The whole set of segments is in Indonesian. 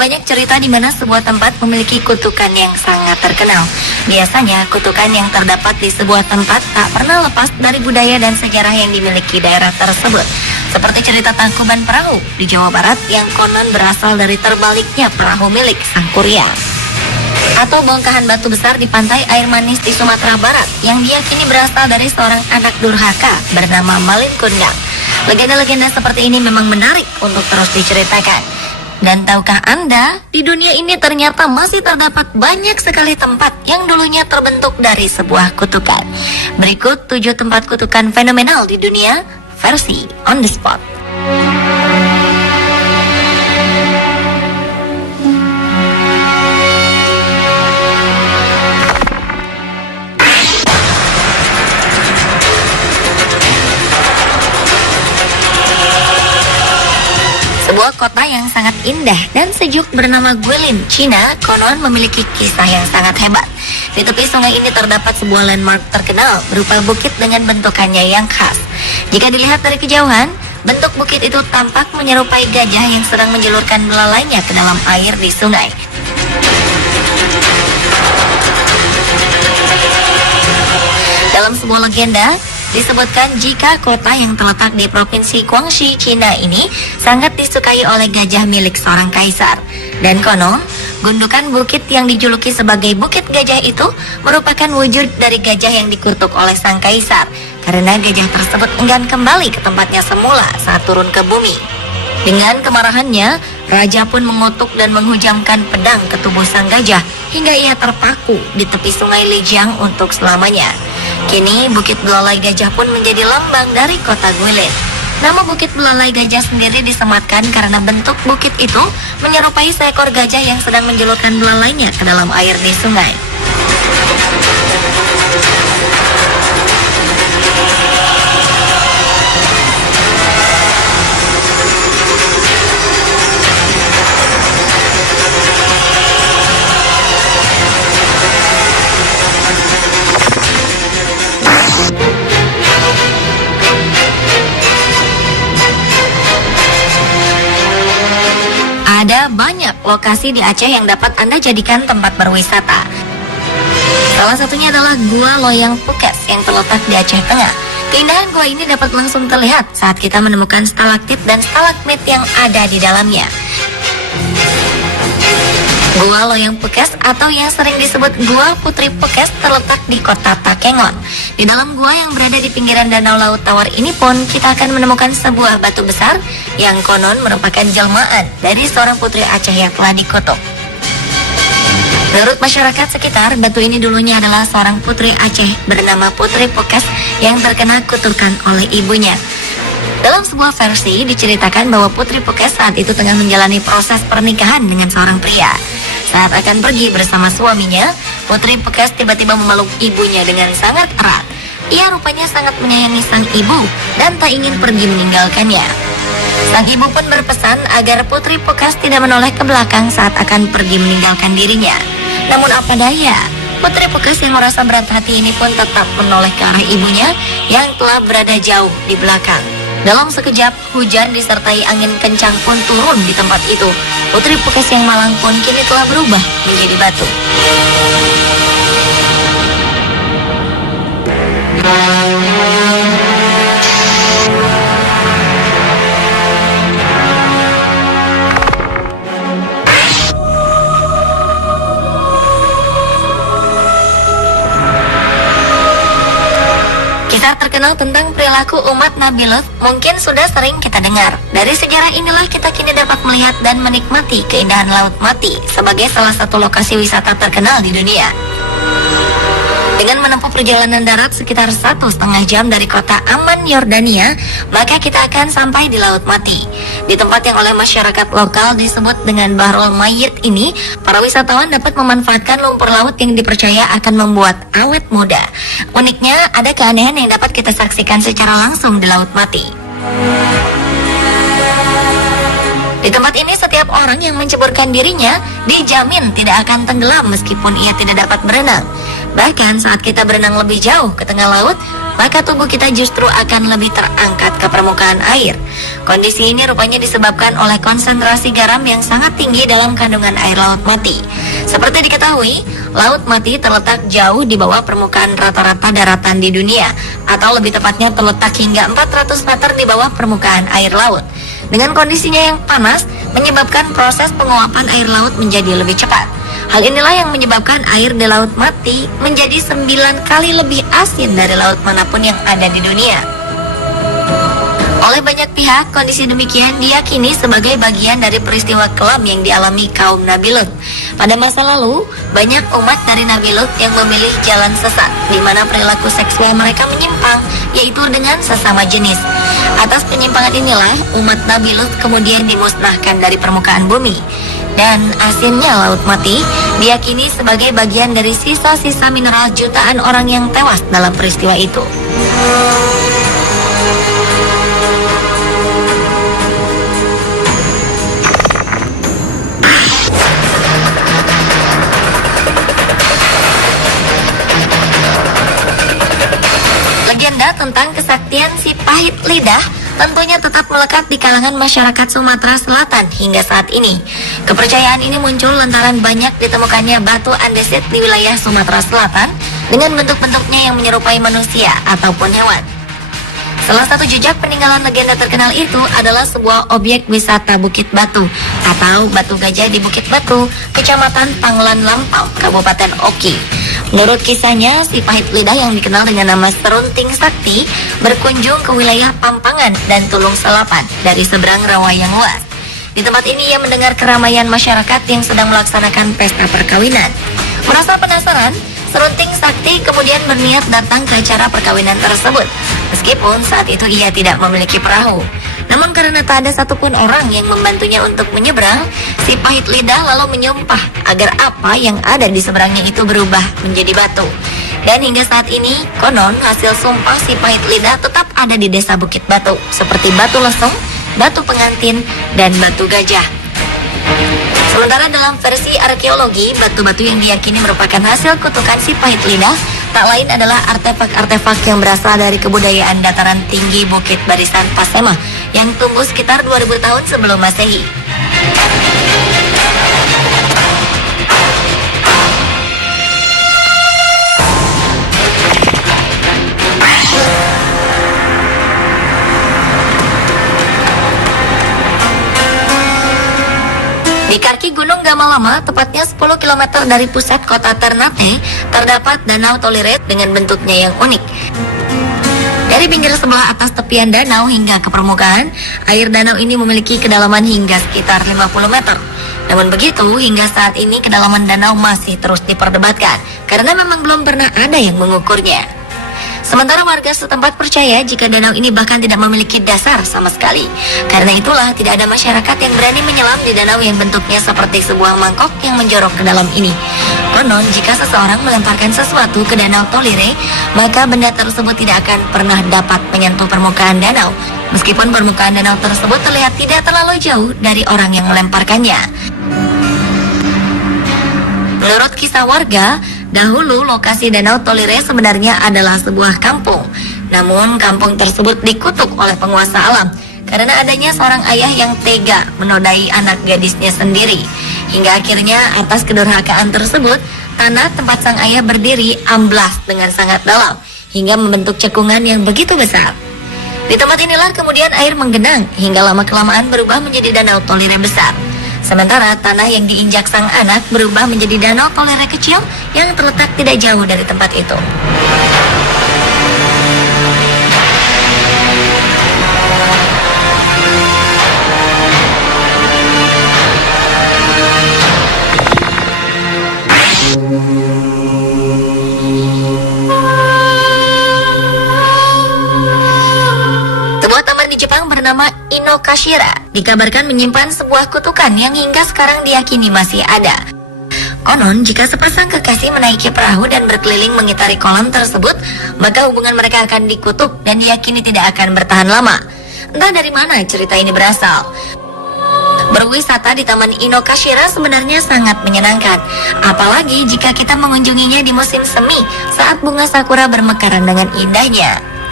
banyak cerita di mana sebuah tempat memiliki kutukan yang sangat terkenal. Biasanya, kutukan yang terdapat di sebuah tempat tak pernah lepas dari budaya dan sejarah yang dimiliki daerah tersebut. Seperti cerita Tangkuban Perahu di Jawa Barat yang konon berasal dari terbaliknya perahu milik sang kuryang. Atau bongkahan batu besar di pantai air manis di Sumatera Barat yang diyakini berasal dari seorang anak durhaka bernama Malin Kundang. Legenda-legenda seperti ini memang menarik untuk terus diceritakan. Dan tahukah Anda, di dunia ini ternyata masih terdapat banyak sekali tempat yang dulunya terbentuk dari sebuah kutukan. Berikut 7 tempat kutukan fenomenal di dunia, versi On The Spot. Sebuah kota yang sangat indah dan sejuk bernama Guilin, Cina, konon memiliki kisah yang sangat hebat. Di tepi sungai ini terdapat sebuah landmark terkenal berupa bukit dengan bentukannya yang khas. Jika dilihat dari kejauhan, bentuk bukit itu tampak menyerupai gajah yang sedang menjulurkan belalainya ke dalam air di sungai. Dalam sebuah legenda, disebutkan jika kota yang terletak di provinsi Guangxi, Cina ini sangat disukai oleh gajah milik seorang kaisar. Dan konon, gundukan bukit yang dijuluki sebagai Bukit Gajah itu merupakan wujud dari gajah yang dikutuk oleh sang kaisar, karena gajah tersebut enggan kembali ke tempatnya semula saat turun ke bumi. Dengan kemarahannya, raja pun mengutuk dan menghujamkan pedang ke tubuh sang gajah hingga ia terpaku di tepi sungai Lijiang untuk selamanya. Kini Bukit Belalai Gajah pun menjadi lambang dari kota Guilin. Nama Bukit Belalai Gajah sendiri disematkan karena bentuk bukit itu menyerupai seekor gajah yang sedang menjulurkan belalainya ke dalam air di sungai. Ada banyak lokasi di Aceh yang dapat Anda jadikan tempat berwisata. Salah satunya adalah Gua Loyang Pukes yang terletak di Aceh Tengah. Keindahan gua ini dapat langsung terlihat saat kita menemukan stalaktit dan stalagmit yang ada di dalamnya. Gua Loyang Pukes atau yang sering disebut Gua Putri Pukes terletak di kota Takengon. Di dalam gua yang berada di pinggiran Danau Laut Tawar ini pun kita akan menemukan sebuah batu besar yang konon merupakan jelmaan dari seorang putri Aceh yang telah dikutuk. Menurut masyarakat sekitar, batu ini dulunya adalah seorang putri Aceh bernama Putri Pukes yang terkena kutukan oleh ibunya. Dalam sebuah versi diceritakan bahwa Putri Pukes saat itu tengah menjalani proses pernikahan dengan seorang pria. Saat akan pergi bersama suaminya, Putri Pukes tiba-tiba memeluk ibunya dengan sangat erat. Ia rupanya sangat menyayangi sang ibu dan tak ingin pergi meninggalkannya. Sang ibu pun berpesan agar Putri Pukes tidak menoleh ke belakang saat akan pergi meninggalkan dirinya. Namun apa daya, Putri Pukes yang merasa berat hati ini pun tetap menoleh ke arah ibunya yang telah berada jauh di belakang. Dalam sekejap, hujan disertai angin kencang pun turun di tempat itu. Putri Pukes yang malang pun kini telah berubah menjadi batu. Kisah terkenal tentang perilaku umat Nabi Lut mungkin sudah sering kita dengar. Dari sejarah inilah kita kini dapat melihat dan menikmati keindahan Laut Mati sebagai salah satu lokasi wisata terkenal di dunia. Dengan menempuh perjalanan darat sekitar 1,5 jam dari kota Amman, Yordania, maka kita akan sampai di Laut Mati. Di tempat yang oleh masyarakat lokal disebut dengan Bahrul Mayyit ini, para wisatawan dapat memanfaatkan lumpur laut yang dipercaya akan membuat awet muda. Uniknya, ada keanehan yang dapat kita saksikan secara langsung di Laut Mati. Di tempat ini setiap orang yang menceburkan dirinya dijamin tidak akan tenggelam meskipun ia tidak dapat berenang. Bahkan saat kita berenang lebih jauh ke tengah laut, maka tubuh kita justru akan lebih terangkat ke permukaan air. Kondisi ini rupanya disebabkan oleh konsentrasi garam yang sangat tinggi dalam kandungan air laut mati. Seperti diketahui, laut mati terletak jauh di bawah permukaan rata-rata daratan di dunia, atau lebih tepatnya terletak hingga 400 meter di bawah permukaan air laut. Dengan kondisinya yang panas, menyebabkan proses penguapan air laut menjadi lebih cepat. Hal inilah yang menyebabkan air di laut mati menjadi 9 kali lebih asin dari laut manapun yang ada di dunia. Oleh banyak pihak, kondisi demikian diyakini sebagai bagian dari peristiwa kelam yang dialami kaum Nabi Lut. Pada masa lalu, banyak umat dari Nabi Lut yang memilih jalan sesat, di mana perilaku seksual mereka menyimpang, yaitu dengan sesama jenis. Atas penyimpangan inilah, umat Nabi Lut kemudian dimusnahkan dari permukaan bumi. Dan asinnya laut mati diyakini sebagai bagian dari sisa-sisa mineral jutaan orang yang tewas dalam peristiwa itu. Legenda tentang kesaktian si pahit lidah tentunya tetap melekat di kalangan masyarakat Sumatera Selatan hingga saat ini. Kepercayaan ini muncul lantaran banyak ditemukannya batu andesit di wilayah Sumatera Selatan dengan bentuk-bentuknya yang menyerupai manusia ataupun hewan. Salah satu jejak peninggalan legenda terkenal itu adalah sebuah objek wisata Bukit Batu atau Batu Gajah di Bukit Batu, Kecamatan Panglan Lampau, Kabupaten Oki. Menurut kisahnya, si pahit lidah yang dikenal dengan nama Serunting Sakti berkunjung ke wilayah Pampangan dan Tulung Selapan dari seberang rawa yang luas. Di tempat ini ia mendengar keramaian masyarakat yang sedang melaksanakan pesta perkawinan. Merasa penasaran, Serunting Sakti kemudian berniat datang ke acara perkawinan tersebut. Meskipun saat itu ia tidak memiliki perahu. Namun karena tak ada satupun orang yang membantunya untuk menyeberang, si pahit lidah lalu menyumpah agar apa yang ada di seberangnya itu berubah menjadi batu. Dan hingga saat ini, konon hasil sumpah si pahit lidah tetap ada di desa Bukit Batu, seperti batu lesung, batu pengantin, dan batu gajah. Sementara dalam versi arkeologi, batu-batu yang diyakini merupakan hasil kutukan si pahit lidah tak lain adalah artefak-artefak yang berasal dari kebudayaan dataran tinggi Bukit Barisan Pasema yang tumbuh sekitar 2000 tahun sebelum Masehi. Di kaki Gunung Gamalama, tepatnya 10 km dari pusat kota Ternate, terdapat Danau Toliret dengan bentuknya yang unik. Dari pinggir sebelah atas tepian danau hingga ke permukaan, air danau ini memiliki kedalaman hingga sekitar 50 meter. Namun begitu, hingga saat ini kedalaman danau masih terus diperdebatkan, karena memang belum pernah ada yang mengukurnya. Sementara warga setempat percaya jika danau ini bahkan tidak memiliki dasar sama sekali. Karena itulah tidak ada masyarakat yang berani menyelam di danau yang bentuknya seperti sebuah mangkok yang menjorok ke dalam ini. Konon jika seseorang melemparkan sesuatu ke danau Tolire, maka benda tersebut tidak akan pernah dapat menyentuh permukaan danau, meskipun permukaan danau tersebut terlihat tidak terlalu jauh dari orang yang melemparkannya. Menurut kisah warga, dahulu lokasi Danau Tolire sebenarnya adalah sebuah kampung. Namun kampung tersebut dikutuk oleh penguasa alam karena adanya seorang ayah yang tega menodai anak gadisnya sendiri. Hingga akhirnya atas kedurhakaan tersebut, tanah tempat sang ayah berdiri amblas dengan sangat dalam hingga membentuk cekungan yang begitu besar. Di tempat inilah kemudian air menggenang hingga lama-kelamaan berubah menjadi Danau Tolire besar. Sementara tanah yang diinjak sang anak berubah menjadi Danau Tolire kecil yang terletak tidak jauh dari tempat itu. Jepang bernama Inokashira dikabarkan menyimpan sebuah kutukan yang hingga sekarang diyakini masih ada. Konon, jika sepasang kekasih menaiki perahu dan berkeliling mengitari kolam tersebut, maka hubungan mereka akan dikutuk dan diyakini tidak akan bertahan lama. Entah dari mana cerita ini berasal. Berwisata di Taman Inokashira sebenarnya sangat menyenangkan, apalagi jika kita mengunjunginya di musim semi saat bunga sakura bermekaran dengan indahnya.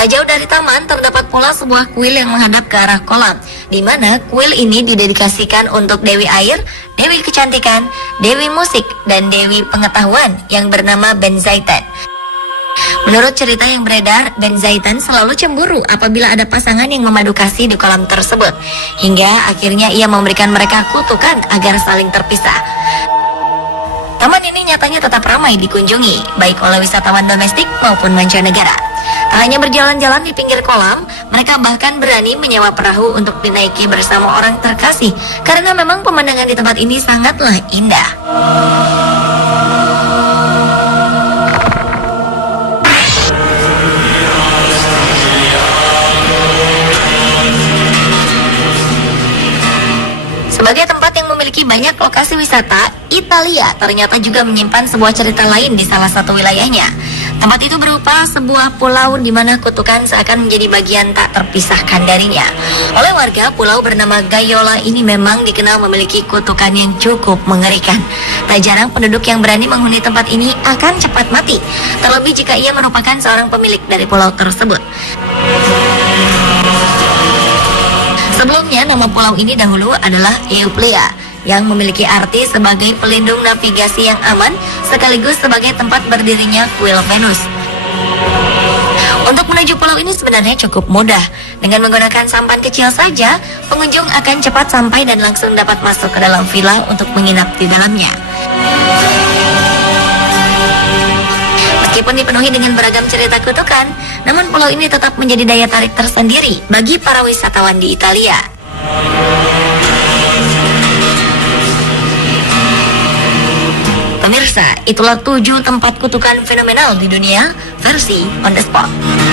Tak jauh dari taman terdapat pula sebuah kuil yang menghadap ke arah kolam, di mana kuil ini didedikasikan untuk Dewi Air, Dewi Kecantikan, Dewi Musik, dan Dewi Pengetahuan yang bernama Benzaitan. Menurut cerita yang beredar, Benzaitan selalu cemburu apabila ada pasangan yang memadu kasih di kolam tersebut, hingga akhirnya ia memberikan mereka kutukan agar saling terpisah. Taman ini nyatanya tetap ramai dikunjungi, baik oleh wisatawan domestik maupun mancanegara. Tak hanya berjalan-jalan di pinggir kolam, mereka bahkan berani menyewa perahu untuk dinaiki bersama orang terkasih, karena memang pemandangan di tempat ini sangatlah indah. Sebagai tempat yang memiliki banyak lokasi wisata, Italia ternyata juga menyimpan sebuah cerita lain di salah satu wilayahnya. Tempat itu berupa sebuah pulau di mana kutukan seakan menjadi bagian tak terpisahkan darinya. Oleh warga, pulau bernama Gaiola ini memang dikenal memiliki kutukan yang cukup mengerikan. Tak jarang penduduk yang berani menghuni tempat ini akan cepat mati, terlebih jika ia merupakan seorang pemilik dari pulau tersebut. Sebelumnya, nama pulau ini dahulu adalah Euplea, yang memiliki arti sebagai pelindung navigasi yang aman, sekaligus sebagai tempat berdirinya kuil Venus. Untuk menuju pulau ini sebenarnya cukup mudah. Dengan menggunakan sampan kecil saja, pengunjung akan cepat sampai dan langsung dapat masuk ke dalam villa untuk menginap di dalamnya. Meskipun dipenuhi dengan beragam cerita kutukan, namun pulau ini tetap menjadi daya tarik tersendiri bagi para wisatawan di Italia. Pemirsa, itulah 7 tempat kutukan fenomenal di dunia versi On The Spot.